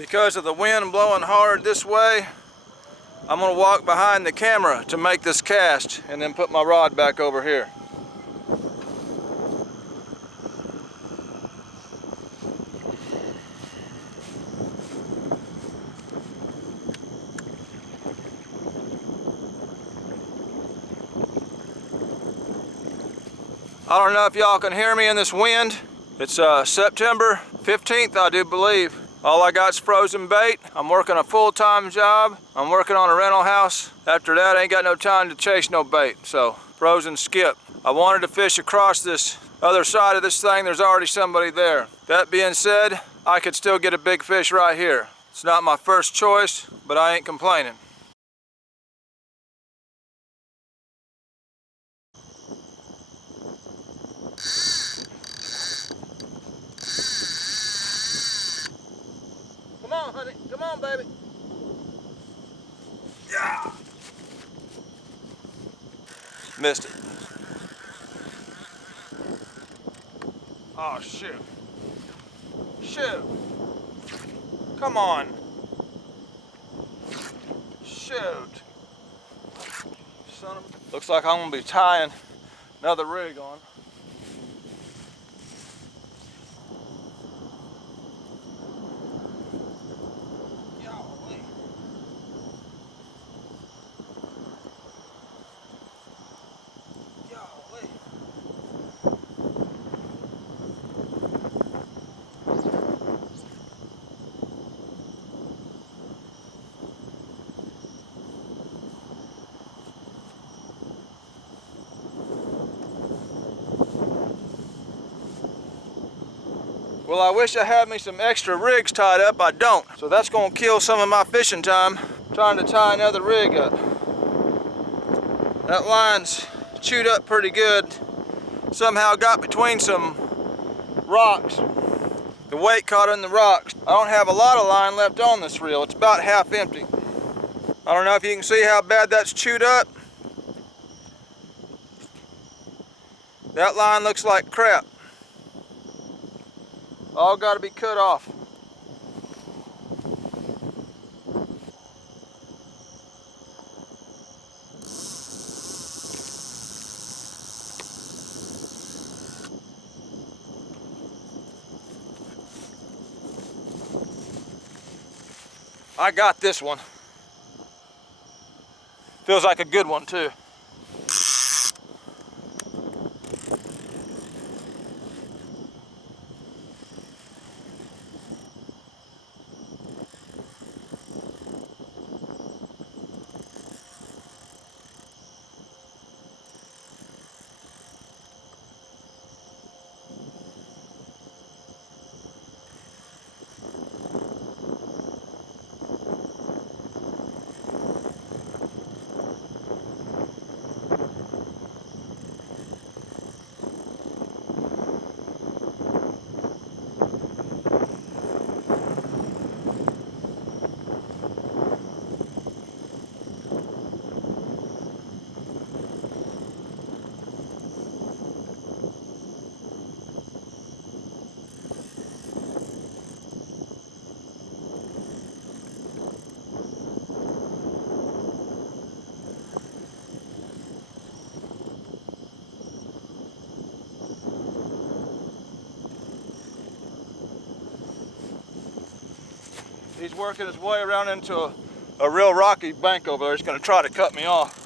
Because of the wind blowing hard this way, I'm going to walk behind the camera to make this cast and then put my rod back over here. I don't know if y'all can hear me in this wind. It's September 15th, I do believe. All I got's frozen bait. I'm working a full-time job. I'm working on a rental house. After that, I ain't got no time to chase no bait, so frozen skip. I wanted to fish across this other side of this thing. There's already somebody there. That being said, I could still get a big fish right here. It's not my first choice, but I ain't complaining. Come on, honey. Come on, baby. Yeah. Missed it. Oh, shoot. Shoot. Come on. Shoot. Son of... Looks like I'm going to be tying another rig on. Well, I wish I had me some extra rigs tied up. I don't. So that's gonna kill some of my fishing time trying to tie another rig up. That line's chewed up pretty good. Somehow got between some rocks. The weight caught in the rocks. I don't have a lot of line left on this reel. It's about half empty. I don't know if you can see how bad that's chewed up. That line looks like crap. All got to be cut off. I got this one. Feels like a good one too. He's working his way around into a real rocky bank over there. He's going to try to cut me off.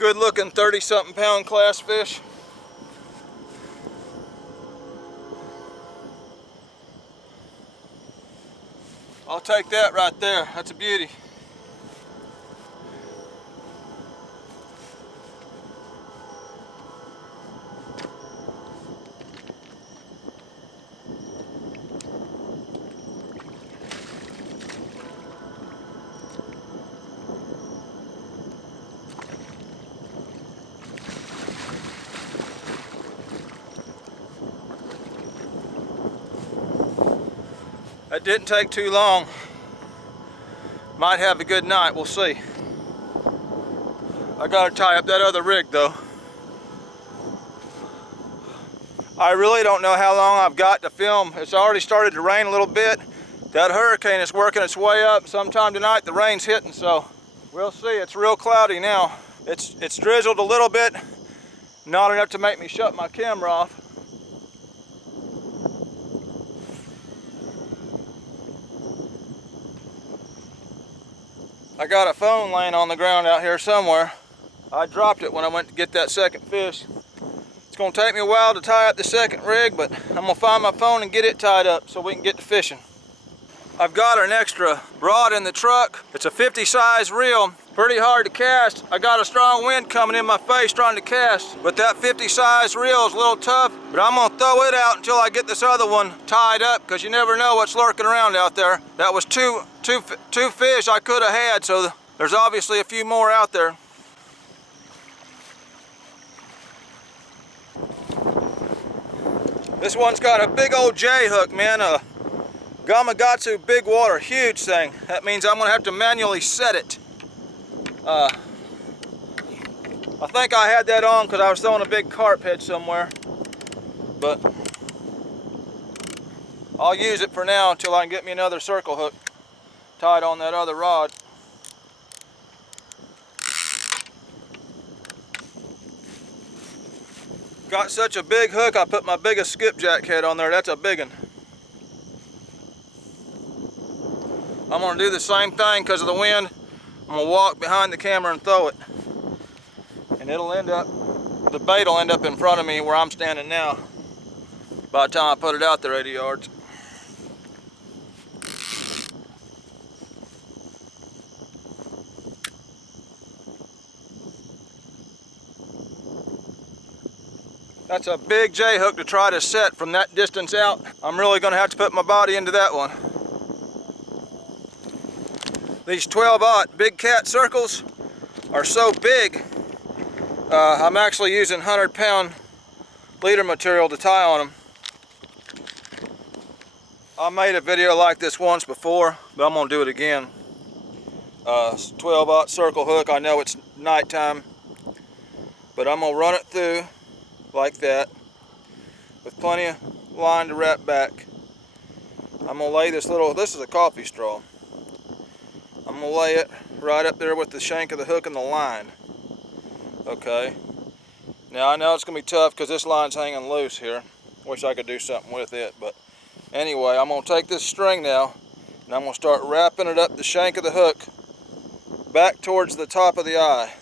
Good looking 30-something pound class fish. I'll take that right there. That's a beauty. That didn't take too long. Might have a good night, we'll see. I gotta tie up that other rig though. I really don't know how long I've got to film. It's already started to rain a little bit. That hurricane is working its way up. Sometime tonight the rain's hitting, so we'll see. It's real cloudy now. It's drizzled a little bit, not enough to make me shut my camera off. I got a phone laying on the ground out here somewhere. I dropped it when I went to get that second fish. It's gonna take me a while to tie up the second rig, but I'm gonna find my phone and get it tied up so we can get to fishing. I've got an extra rod in the truck. It's a 50 size reel. Pretty hard to cast. I got a strong wind coming in my face trying to cast, but that 50 size reel is a little tough, but I'm gonna throw it out until I get this other one tied up, because you never know what's lurking around out there. That was two fish I could have had, so there's obviously a few more out there. This one's got a big old J hook, man. A Gamakatsu big water, huge thing. That means I'm gonna have to manually set it. I think I had that on because I was throwing a big carp head somewhere, but I'll use it for now until I can get me another circle hook tied on that other rod. Got such a big hook, I put my biggest skipjack head on there. That's a big one. I'm gonna do the same thing because of the wind. I'm gonna walk behind the camera and throw it. And it'll end up, the bait will end up in front of me where I'm standing now by the time I put it out there 80 yards. That's a big J hook to try to set from that distance out. I'm really gonna have to put my body into that one. These 12/0 big cat circles are so big, I'm actually using 100-pound leader material to tie on them. I made a video like this once before, but I'm gonna do it again. 12/0 circle hook. I know it's nighttime, but I'm gonna run it through like that with plenty of line to wrap back. I'm gonna lay this is a coffee straw. I'm gonna lay it right up there with the shank of the hook and the line. Okay. Now I know it's gonna be tough because this line's hanging loose here. Wish I could do something with it, but anyway, I'm gonna take this string now and I'm gonna start wrapping it up the shank of the hook back towards the top of the eye.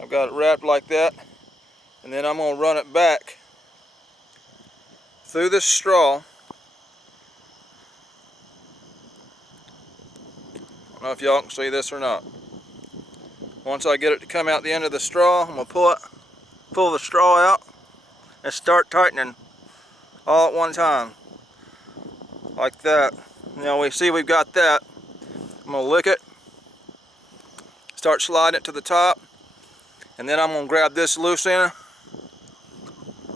I've got it wrapped like that, and then I'm going to run it back through this straw. I don't know if y'all can see this or not. Once I get it to come out the end of the straw, I'm going to pull the straw out and start tightening all at one time, like that. Now we see we've got that. I'm going to lick it, start sliding it to the top, and then I'm going to grab this loose end,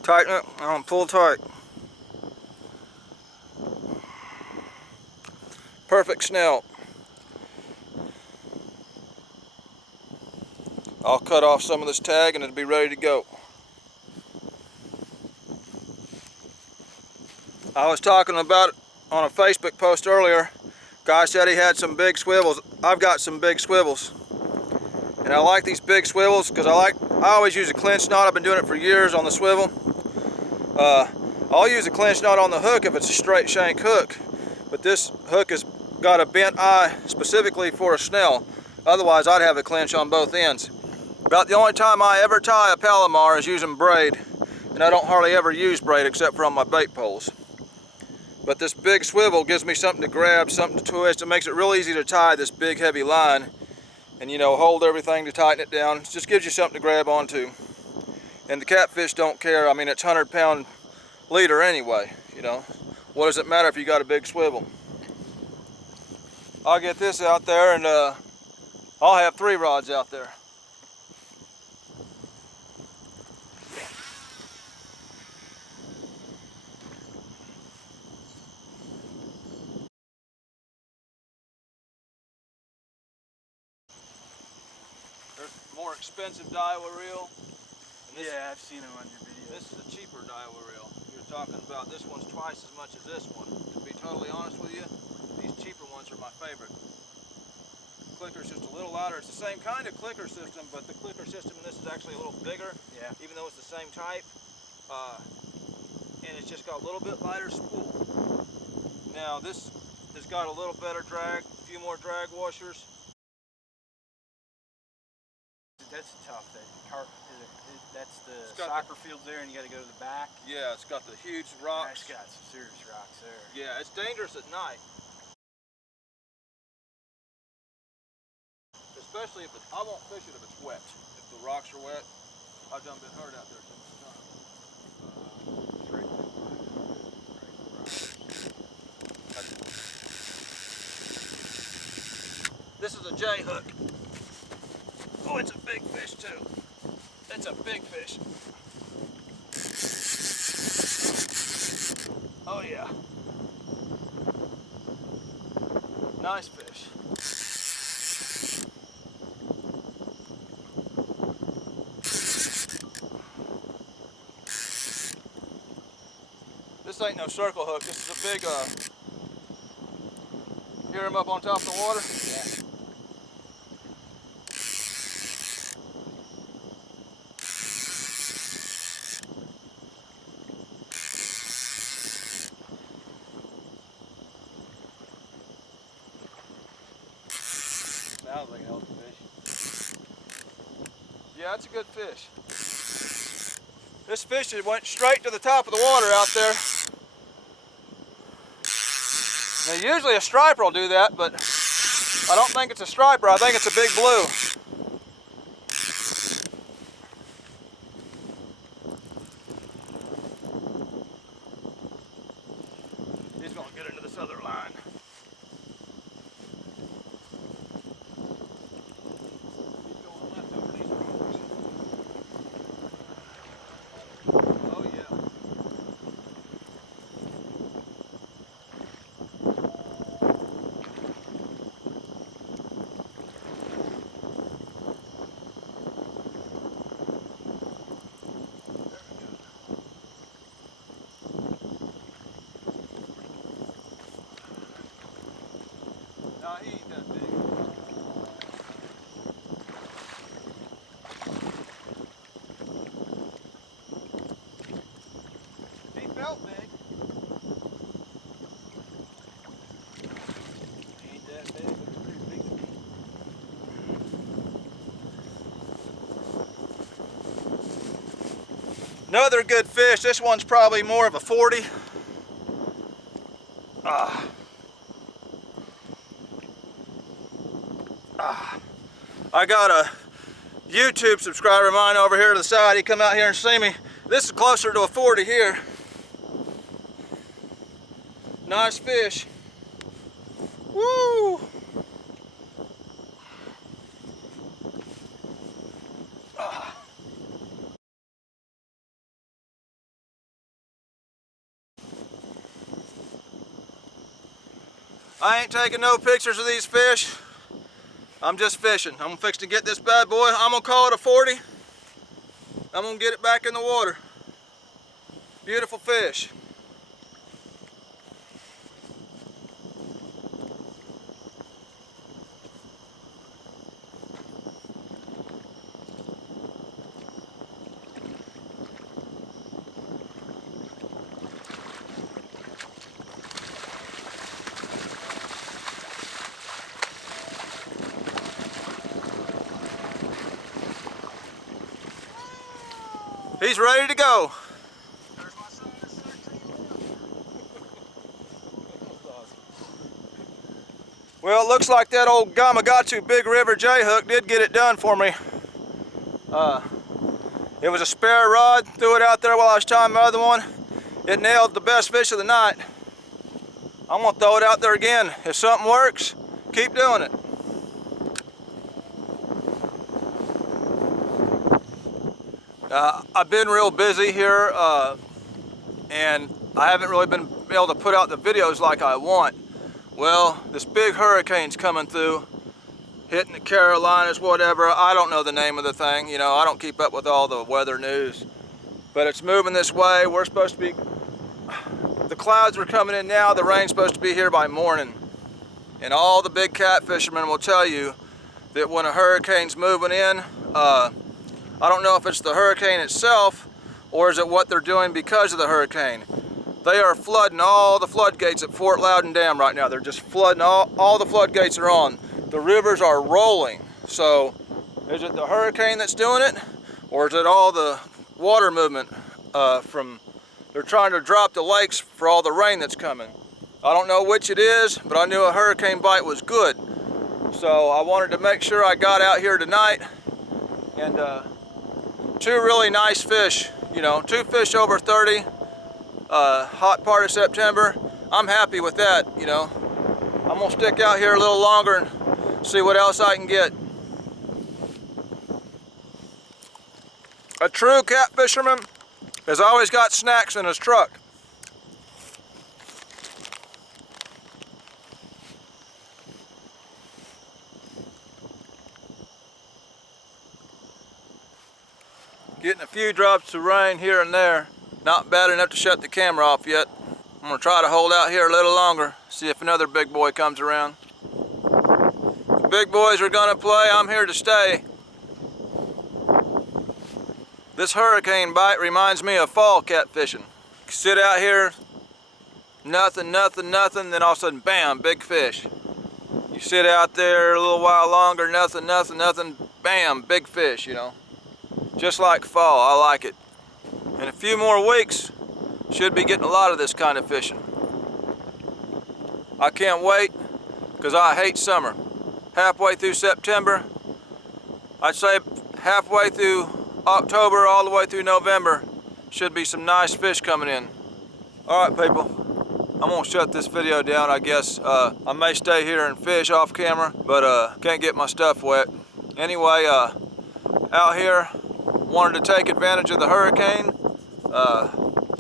tighten it, and I'm going to pull tight. Perfect snell. I'll cut off some of this tag and it'll be ready to go. I was talking about it on a Facebook post earlier. Guy said he had some big swivels. I've got some big swivels. And I like these big swivels because I always use a clinch knot. I've been doing it for years on the swivel. I'll use a clinch knot on the hook if it's a straight shank hook, but this hook has got a bent eye specifically for a snell. Otherwise, I'd have a clinch on both ends. About the only time I ever tie a Palomar is using braid, and I don't hardly ever use braid except for on my bait poles. But this big swivel gives me something to grab, something to twist. It makes it real easy to tie this big heavy line and, you know, hold everything to tighten it down. It just gives you something to grab onto. And the catfish don't care. I mean, it's 100-pound leader anyway, you know. What does it matter if you got a big swivel? I'll get this out there and I'll have 3 rods out there. There's more expensive Daiwa reel. Yeah, I've seen them on your videos. This is a cheaper Daiwa reel. You're talking about this one's twice as much as this one. To be totally honest with you, these cheaper ones are my favorite. The clicker's just a little lighter. It's the same kind of clicker system, but the clicker system in this is actually a little bigger. Yeah. Even though it's the same type. And it's just got a little bit lighter spool. Now this has got a little better drag, a few more drag washers. That's tough. That's the soccer fields there, and you got to go to the back. Yeah, it's got the huge rocks. It's got some serious rocks there. Yeah, it's dangerous at night. Especially if it's, I won't fish it if it's wet. If the rocks are wet, I've done been hurt out there too much time. This is a J hook. Oh, it's a big fish too. It's a big fish. Oh yeah. Nice fish. This ain't no circle hook. This is a big, hear him up on top of the water? Yeah. Sounds like a healthy fish. Yeah, it's a good fish. This fish went straight to the top of the water out there. Now usually a striper will do that, but I don't think it's a striper. I think it's a big blue. He's gonna get into this other line. He's going left over these rocks. Oh yeah. No, he ain't that big. He felt big. He ain't that big, but it's pretty big to me. Another good fish. This one's probably more of a 40. I got a YouTube subscriber of mine over here to the side. He come out here and see me. This is closer to a 40 here. Nice fish. Woo! I ain't taking no pictures of these fish. I'm just fishing. I'm fixing to get this bad boy. I'm gonna call it a 40. I'm gonna get it back in the water. Beautiful fish. He's ready to go. Well, it looks like that old Gamakatsu Big River J-hook did get it done for me. It was a spare rod, threw it out there while I was tying my other one. It nailed the best fish of the night. I'm gonna throw it out there again. If something works, keep doing it. I've been real busy here, and I haven't really been able to put out the videos like I want. Well, this big hurricane's coming through, hitting the Carolinas, whatever. I don't know the name of the thing. You know, I don't keep up with all the weather news. But it's moving this way. We're supposed to be, the clouds are coming in now. The rain's supposed to be here by morning. And all the big cat fishermen will tell you that when a hurricane's moving in, I don't know if it's the hurricane itself or is it what they're doing because of the hurricane. They are flooding all the floodgates at Fort Loudon Dam right now. They're just flooding, all the floodgates are on. The rivers are rolling. So is it the hurricane that's doing it, or is it all the water movement they're trying to drop the lakes for all the rain that's coming? I don't know which it is, but I knew a hurricane bite was good. So I wanted to make sure I got out here tonight, and two really nice fish, you know, 2 fish over 30. Hot part of September. I'm happy with that, you know. I'm gonna stick out here a little longer and see what else I can get. A true cat fisherman has always got snacks in his truck. Getting a few drops of rain here and there. Not bad enough to shut the camera off yet. I'm gonna try to hold out here a little longer, see if another big boy comes around. The big boys are gonna play, I'm here to stay. This hurricane bite reminds me of fall catfishing. Sit out here, nothing, nothing, nothing, then all of a sudden, bam, big fish. You sit out there a little while longer, nothing, nothing, nothing, bam, big fish, you know. Just like fall, I like it. In a few more weeks, should be getting a lot of this kind of fishing. I can't wait, because I hate summer. Halfway through September, I'd say halfway through October all the way through November, should be some nice fish coming in. All right, people, I'm gonna shut this video down, I guess. I may stay here and fish off camera, but can't get my stuff wet. Anyway, out here, wanted to take advantage of the hurricane.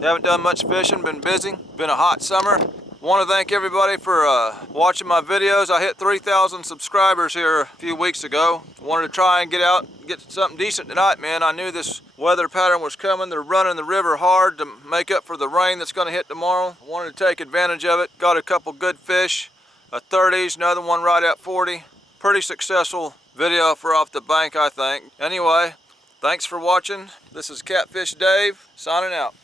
Haven't done much fishing, been busy, been a hot summer. Want to thank everybody for watching my videos. I hit 3,000 subscribers here a few weeks ago. Wanted to try and get out, get something decent tonight, man. I knew this weather pattern was coming. They're running the river hard to make up for the rain that's going to hit tomorrow. Wanted to take advantage of it. Got a couple good fish, a 30s, another one right at 40. Pretty successful video for off the bank, I think. Anyway, thanks for watching. This is Catfish Dave, signing out.